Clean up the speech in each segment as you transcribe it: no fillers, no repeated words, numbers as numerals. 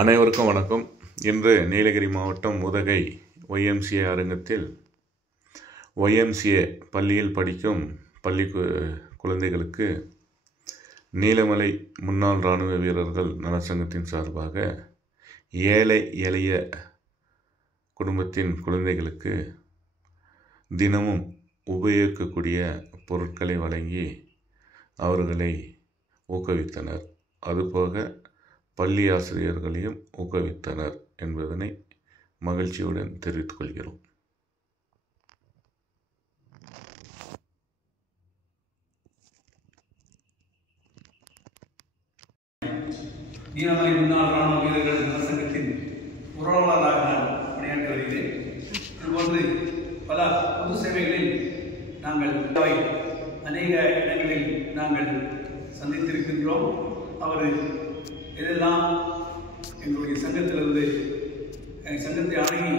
அனைவருக்கும் வணக்கம். இன்று நீலகிரி மாவட்டம் உதகை YMCA அரங்கத்தில் YMCA பள்ளியில் படிக்கும் பள்ளி குழந்தைகளுக்கு நீலமலை முன்னாள் இராணுவ வீரர்கள் நலச்சங்கத்தின் சார்பாக ஏழை எளிய குடும்பத்தின் குழந்தைகளுக்கு தினமும் உபயோகிக்கக்கூடிய பொருட்களை வழங்கி அவர்களை ஊக்குவித்தனர். அதுபோக பள்ளி ஆசிரியர்களையும் ஊக்குவித்தனர் என்பதனை மகிழ்ச்சியுடன் தெரிவித்துக் கொள்கிறோம். நீலமலை முன்னாள் இராணுவ வீரர்கள் நலச்சங்கத்தின் உறவாளராக பணியாற்றி வருகிறேன். இதுபோன்று பல பொது சேவைகளில் நாங்கள் அநேக இடங்களில் நாங்கள் சந்தித்திருக்கின்றோம். அவர் இதெல்லாம் எங்களுடைய சங்கத்திலிருந்து சங்கத்தை அணுகி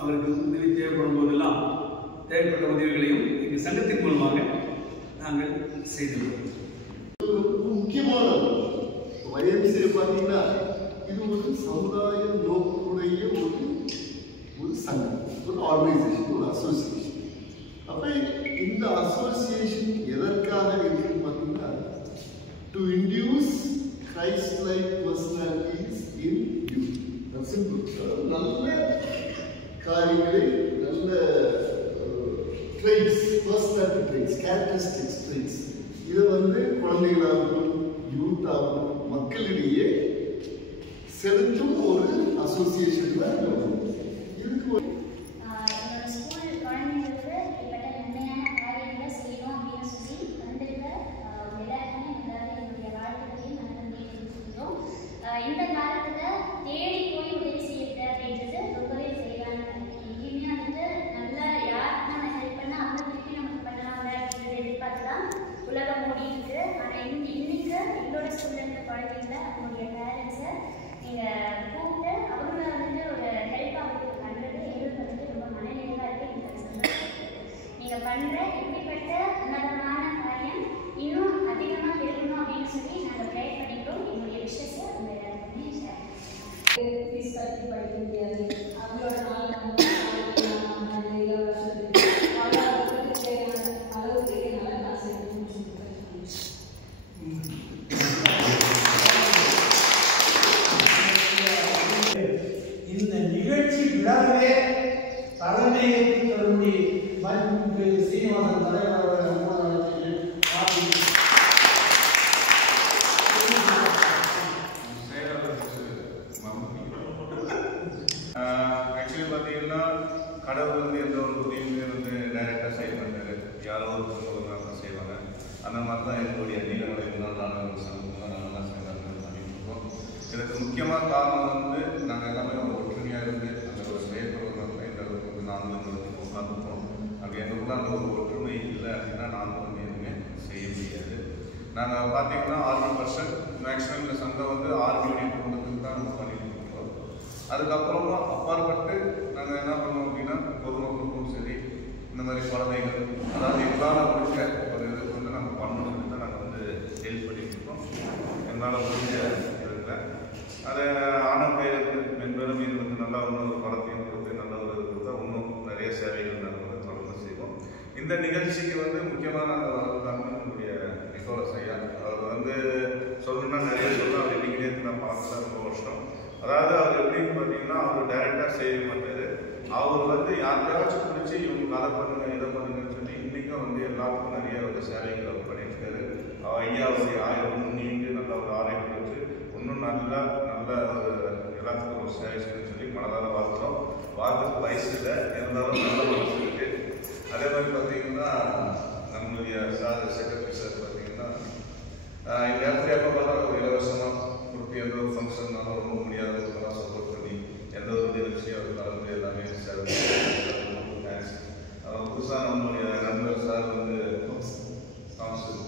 அவருக்கு உதவி தேவைப்படும் போதெல்லாம் தேவைப்பட்ட உதவிகளையும் எங்கள் சங்கத்தின் மூலமாக நாங்கள் செய்துள்ளோம். முக்கியமான YMCA பார்த்தீங்கன்னா இது ஒரு சமுதாய நோக்குடைய ஒரு சங்கம், ஒரு ஆர்கனைசேஷன், ஒரு அசோசியேஷன். அப்போ இந்த அசோசியேஷன் எதற்காக இருக்குன்னு பார்த்தீங்கன்னா to induce Christ-like personalities in youth. That's simple. நல்ல காரியங்களை, நல்ல traits, personality traits, characteristics traits. இதை குழந்தைகளாகட்டும், யூத் ஆகட்டும், மக்களிடையே செலுத்தும் ஒரு அசோசியேஷன் தான் இதுக்கு இந்த காலத்தில் தேடி போய் உதவி செய்யறது அப்படின்றது ரொம்பவே சரியான. எங்கேயுமே நல்லா யாருக்கு நம்ம ஹெல்ப் பண்ணால் அவங்க திருப்பி நமக்கு பண்ணுவாங்க அப்படின்றத எதிர்பார்த்து தான் உலகம் ஓடிட்டு. ஆனால் இன்னைக்கு எங்களோட ஸ்கூலில் குழந்தைங்கள அவங்களுடைய பேரண்ட்ஸை நீங்கள் கூப்பிட்டு அவங்கள ஒரு ஹெல்ப் அவங்களுக்கு பண்ணுறது எங்களுக்கு ரொம்ப மனநிறைவாக இருக்குது. எங்களுக்கு சந்தோஷம். நீங்கள் பண்ணுற இப்படிப்பட்ட உன்னதமான காரியம் இன்னும் அதிகமாக இருக்கணும் அப்படின்னு சொல்லி நாங்கள் ப்ரே பண்ணிக்கிறோம். எங்களுடைய விஷயத்தை படிக்க முடியாது. அவங்களோட நாள் அளவுக்கு நல்ல காசு இந்த நிகழ்ச்சி விழாவே தலைமையேற்று தரும்படி சீனிவாசன் தலைவர் ஆக்சுவலி பார்த்தீங்கன்னா கடவுள் எந்த ஒரு உதவியுமே டைரெக்டாக செய்ய மாட்டாரு. யாரோ ஒரு சொல்லுவாங்க செய்வாங்க. அந்த மாதிரி தான் எங்களுடைய நீலமலை முன்னாள் ராணுவ சங்கம் நல்லா செய்யறாங்க பண்ணிட்டு இருக்கோம். இதுக்கு முக்கியமான காரணம் நாங்கள் எல்லாமே ஒரு ஒற்றுமையாக இருந்து அந்த ஒரு செயல்படுறவங்க எந்த அளவுக்கு நாங்களும் உட்காந்துருக்கோம். அப்படி எங்களுக்குள்ள அந்த ஒரு ஒற்றுமை இல்லை அப்படின்னா நாங்களும் எதுவுமே செய்ய முடியாது. நாங்கள் பார்த்தீங்கன்னா 60% மேக்ஸிமம் இந்த சங்கம் ஆர்மியுடைய குடும்பத்துக்கு தான் நம்ம பண்ணிட்டு இருக்கோம். அதுக்கப்புறமா அப்பாற்பட்டு நாங்கள் என்ன பண்ணோம் அப்படின்னா பொதுமக்களுக்கும் சரி இந்த மாதிரி குழந்தைகள், அதாவது எங்களால் முடிஞ்ச ஒரு இதுக்கு நம்ம பண்ணணும்னு தான் நாங்கள் ஹெல்ப் பண்ணிட்டு இருக்கோம். எங்களால் முடிஞ்ச இதில் அதை ஆனப்பெயருக்கு மென்பெரும் இது நல்லா இன்னும் ஒரு படத்தையும் கொடுத்து நல்ல ஒரு இது கொடுத்தா இன்னும் நிறைய சேவைகள் நாங்கள் தொடர்ந்து செய்வோம். இந்த நிகழ்ச்சிக்கு முக்கியமான நம்மளுடைய நிக்கோலஸ் ஐயா அவர் சொல்லணும்னா நிறைய சொல்ல அவர் இன்னைக்கு நேற்று நான் பார்த்து ரொம்ப வருஷம். அதாவது அவர் எப்படின்னு பார்த்தீங்கன்னா அவர் டைரெக்டாக செய்ய மாட்டார். அவர் யாருக்காச்சும் பிடிச்சி இவங்க அதை பண்ணுங்க இதை பண்ணுங்கன்னு சொல்லி இன்றைக்கும் எல்லாருக்கும் நிறைய ஒரு சேவைகள் அவர் பண்ணியிருக்காரு. ஐயா ஒரு 1000 முன்னிட்டு நல்ல ஒரு ஆரோக்கியம் வச்சு இன்னும் நல்ல ஒரு எல்லாத்துக்கும் ஒரு சேவை செய்யணும்னு சொல்லி மனதால் வாழ்த்துறோம். வாழ்த்துக்கு வயசு இல்லை, இருந்தாலும் நல்ல மனசு இருக்கு. அதே மாதிரி பார்த்தீங்கன்னா நம்மளுடைய செக்ரட்டரி சார் பார்த்தீங்கன்னா இந்த இடத்துல எப்போ பார்த்தாலும் ஒரு இலவசமாக கொடுத்து எந்த ஒரு ஃபங்க்ஷன்னாலும் ரொம்ப முடியாதவங்களாம் சப்போர்ட் பண்ணி எந்த ஒரு நிகழ்ச்சியும் அவர் கலந்து எல்லாமே சார் தேங்க்ஸ். புதுசாக நம்மளுடைய நண்பர் சார் கவுன்சில்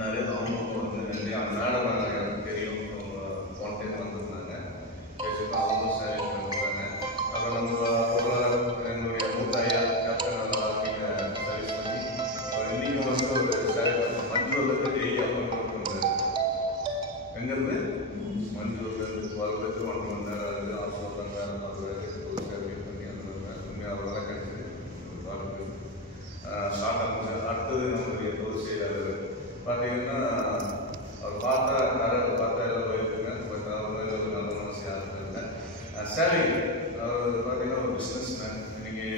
நிறைய அவங்களுக்கும் நிறைய மேடம் எனக்கு தெரியும். அவங்க போன டைம் வந்திருந்தாங்க. அவங்களும் சேவை பண்ணிருக்காங்க. அப்புறம் நம்ம எங்களுடைய மூத்தாயா கேப்டன் நல்லா சர்வீஸ் பண்ணி இன்னைக்கு ஒரு சேவை மஞ்சள் ஐயா எங்கிருந்து மஞ்சள் சேவைகள், அதாவது பார்த்தீங்கன்னா ஒரு பிஸ்னஸ் மேன் இன்னைக்கு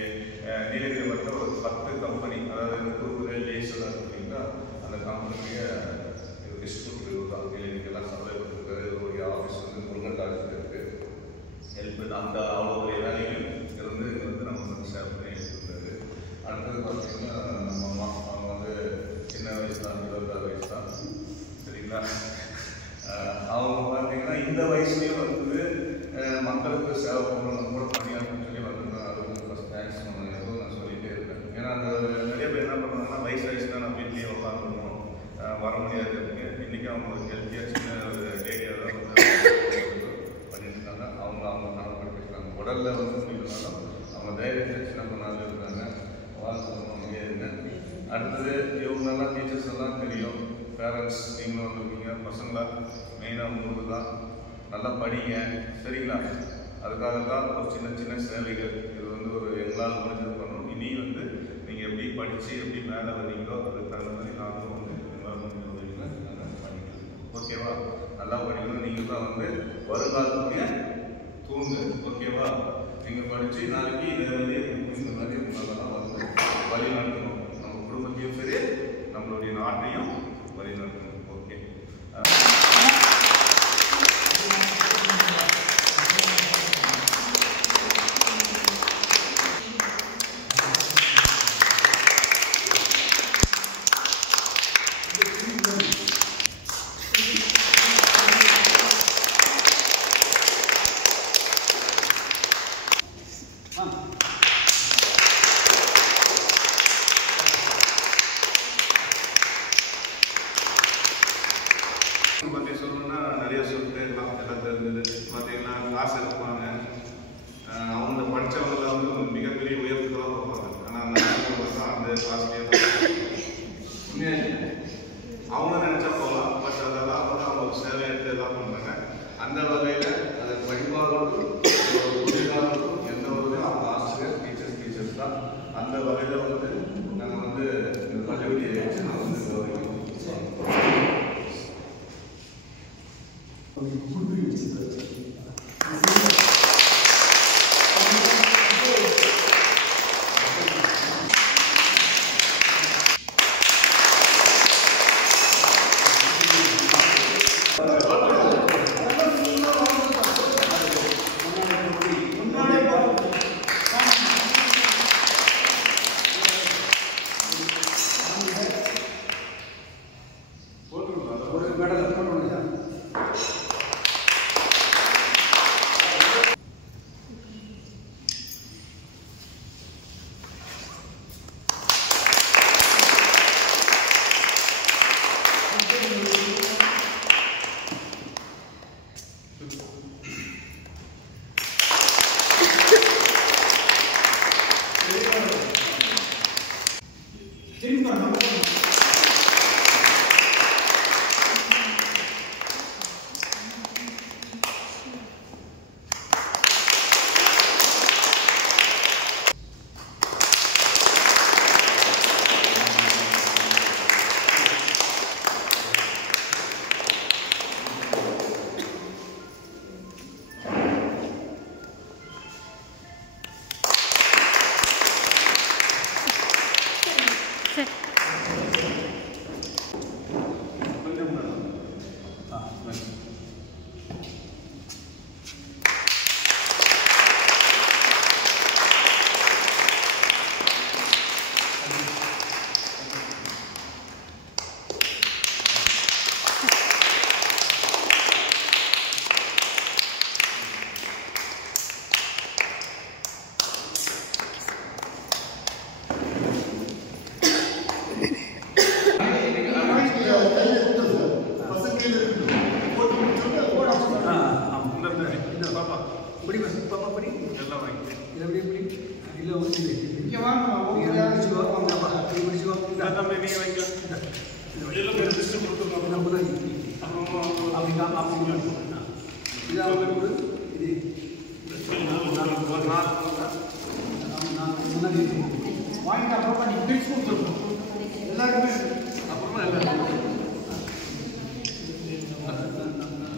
நீலகிரி மட்டும் ஒரு 10 கம்பெனி, அதாவது இந்த குரூப் ரயில்வேஸ் எல்லாம் இருக்குங்களா, அந்த கம்பெனியை டிஸ்ட்ரிபியூட்டர் தான் நீலகிரிக்கெல்லாம் சப்ளை பண்ணிருக்காரு. இதோடைய ஆஃபீஸ் வந்து முருகன் காலேஜில் இருக்குது. ஹெல்ப் அந்த அவ்வளோ வேலைகள் இருந்து இது வந்து நம்ம வந்து சேவை பண்ணி எடுத்துருக்காரு. அடுத்தது பார்த்தீங்கன்னா நம்ம அம்மா, அவங்க வந்து சின்ன வயசு தான், 26 வயசு தான், சரிங்களா. அவங்க பார்த்தீங்கன்னா இந்த வயசுலேயும் வந்து மக்களுக்கு சேவை பண்ணணும், கூட பணியாற்றணும்னு சொல்லி வந்திருந்தாங்க. அது வந்து ஃபஸ்ட் தேங்க்ஸ் பண்ணணும் நான் சொல்லிகிட்டே இருக்கேன். ஏன்னா அந்த நிறைய பேர் என்ன பண்ணுறாங்கன்னா வயசு தான் நான் வீட்லேயே உட்காந்துருக்கணும், வர முடியாது இருக்கு. இன்றைக்கி அவங்க ஒரு ஹெல்த்தியாக சின்ன ஒரு டேடியாக தான் வந்து பண்ணிட்டு இருக்காங்க. அவங்க கனப்படுத்திருக்காங்க. உடலில் வந்து முடியலனாலும் அவங்க தைரியத்தை சின்ன பண்ணாலும் இருக்காங்க. வாழ்க்கை அமைதியாக இருங்க. அடுத்தது இவங்களெல்லாம் டீச்சர்ஸ் எல்லாம் தெரியும், பேரண்ட்ஸ் நீங்களும் வந்துருக்கீங்க. பசங்களா மெயினாக உங்களுக்கு தான் நல்லா படிங்க, சரிங்களா. அதுக்காக தான் ஒரு சின்ன சின்ன சேவைகள். இது வந்து ஒரு எங்களால் முடிஞ்சது பண்ணணும். இனி வந்து நீங்கள் எப்படி படித்து எப்படி மேலே வரீங்களோ அதுக்கு தகுந்த மாதிரி நாங்களும் வந்து எங்களால் முடிஞ்ச உதவிகளை நாங்கள் பண்ணிக்கலாம். ஓகேவா? நல்லா படிக்கணும். நீங்கள் தான் வந்து வருங்காலத்துடைய தூண்டு. ஓகேவா? நீங்கள் படித்து நாளைக்கு இதே மாதிரி இந்த மாதிரி உங்களெல்லாம் வந்து வழி நடத்தணும். நம்ம குடும்பத்தையும் சரி நம்மளுடைய நாட்டையும் வழி நடத்தணும். ஓகே. பற்றி சொல்லணும்னா நிறைய சொல்லிட்டே இருக்கலாம். எல்லாம் தெரிஞ்சது பார்த்தீங்கன்னா கிளாஸ் எடுப்பாங்க. அவங்க படித்தவங்கள வந்து மிகப்பெரிய உயர்த்துக்கெல்லாம் போவாங்க. ஆனால் அந்த தான் அந்த கிளாஸ்லேயே உண்மையாக அவங்க நினச்சா போகலாம். பட் அதெல்லாம் அவங்க அவங்க சேவை எடுத்து எல்லாம் பண்ணுறாங்க. அந்த வகையில் அது படிப்பாகட்டும் புதிதாகட்டும் எந்த ஒரு அவங்க ஆசிரியர் டீச்சர்ஸ் தான். அந்த வகையில் வந்து நாங்கள் வந்து இந்த பள்ளியுடைய வச்சு நான் வந்து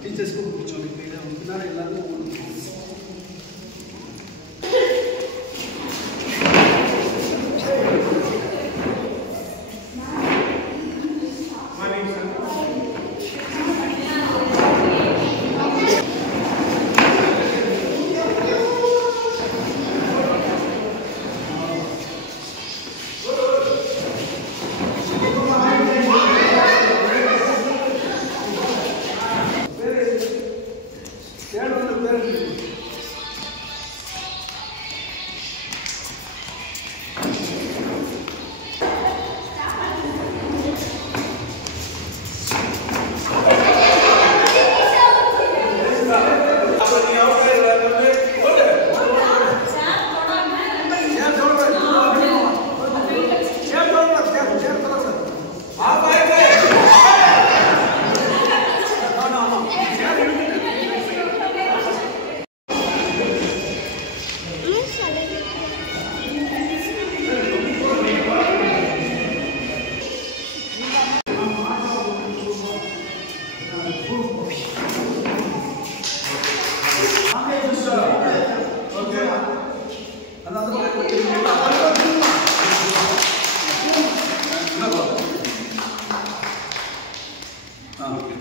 டீச்சர்ஸ்க்கு பிடிச்சோம். எல்லாருக்கும்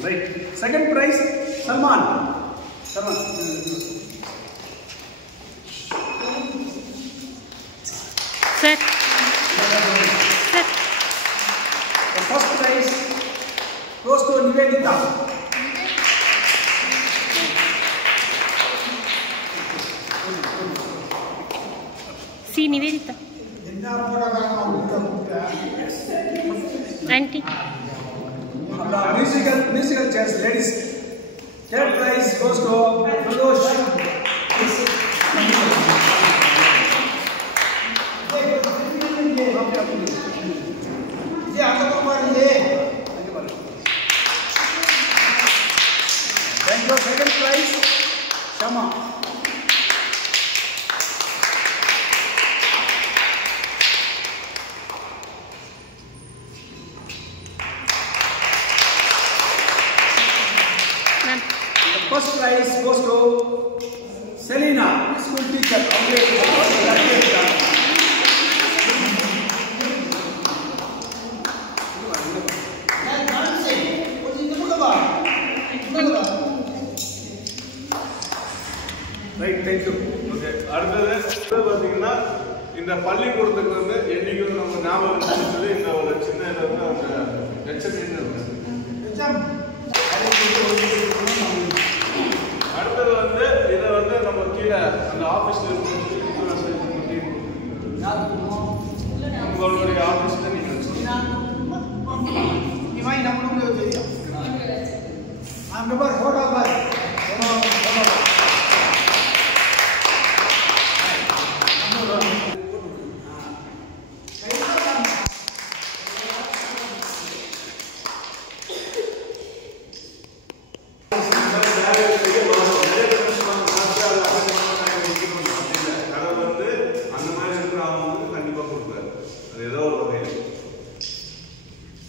Right. Second prize, Salman. Salman. Set. Set. The first prize goes to Nivedita. See Nivedita. Auntie. Musical chairs, ladies. Third prize goes to Pradosh. Then your second prize, Shama. First prize goes to Selena, school teacher. Right, thank you. Okay, அடுத்தது பார்த்தீங்கன்னா இந்த பள்ளிக்கூடத்துக்கு வந்து என்னைக்கும் நம்ம ஞாபகம் சொல்லி இந்த ஒரு சின்ன இதை வந்து அவங்க அடுத்தது வந்து இதை வந்து நம்ம கீழே அந்த ஆஃபீஸில் உங்களுடைய ஆஃபீஸில் நீங்கள்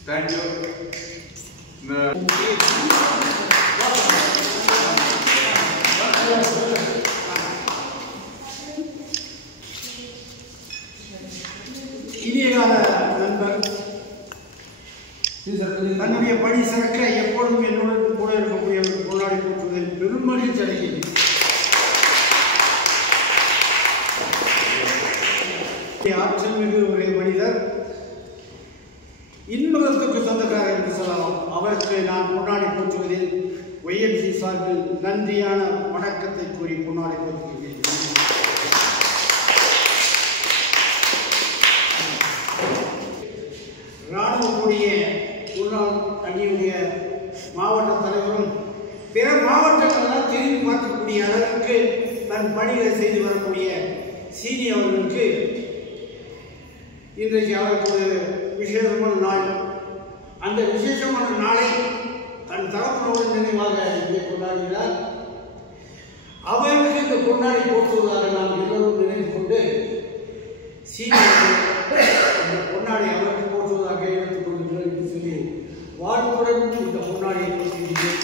Thank you. இனியகால நண்பர் தன்னுடைய பணி சிறக்க எப்பொழுதும் என்னுடன் கூட இருக்கக்கூடிய கொண்டாடி போற்றுவதில் பெரும் மகிழ்ச்சி அடைகிறேன். ஆற்றல் மிகு ஒரு மனிதர், இன்பத்துக்கு சொந்தக்காரர் என்று சொல்லலாம். அவருக்கு நான் கொண்டாடி போற்றுவதில் YMC சார்பில் நன்றியான வணக்கத்தை கூறி கொண்டாடி போற்றுகிறேன். ராணுவ கொடிய முன்னாள் அணியுடைய மாவட்ட தலைவரும் பிற மாவட்டங்களெல்லாம் திரும்பி பார்க்கக்கூடிய அளவுக்கு தன் பணிகளை செய்து வரக்கூடிய சீனி அவர்களுக்கு இன்றைக்கு அவருக்கு ஒரு விசேஷமான நாள். அந்த விசேஷமான நாளை தன் தரப்பினோடு நினைவாக இங்கே கொண்டாடினார். அவருக்கு இந்த கொண்டாடி போற்றுவதாக நாம் எல்லோரும் நினைவு கொண்டு சீனியர் இந்த கொண்டாடி அவருக்கு போற்றுவதாக எடுத்துக் கொள்கிறோம் என்று சொல்லி வாழ்வுடன் இந்த கொண்டாடியை போற்றுகிறேன்.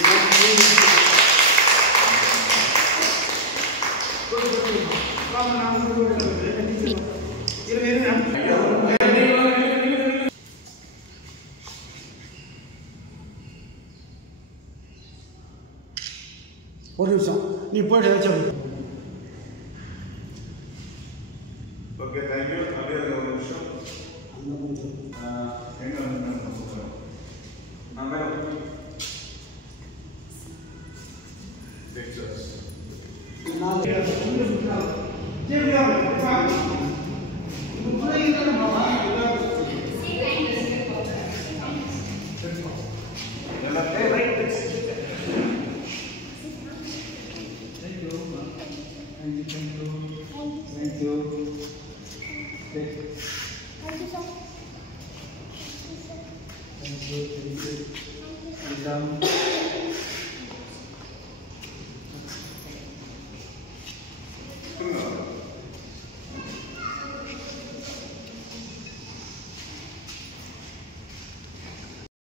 ஒரு நிமிஷம் நீ போயிட்டு வச்சு ஓகே, தேங்க்யூ. அப்படியே ஒரு நிமிஷம் எங்க வந்து நான் Welcome.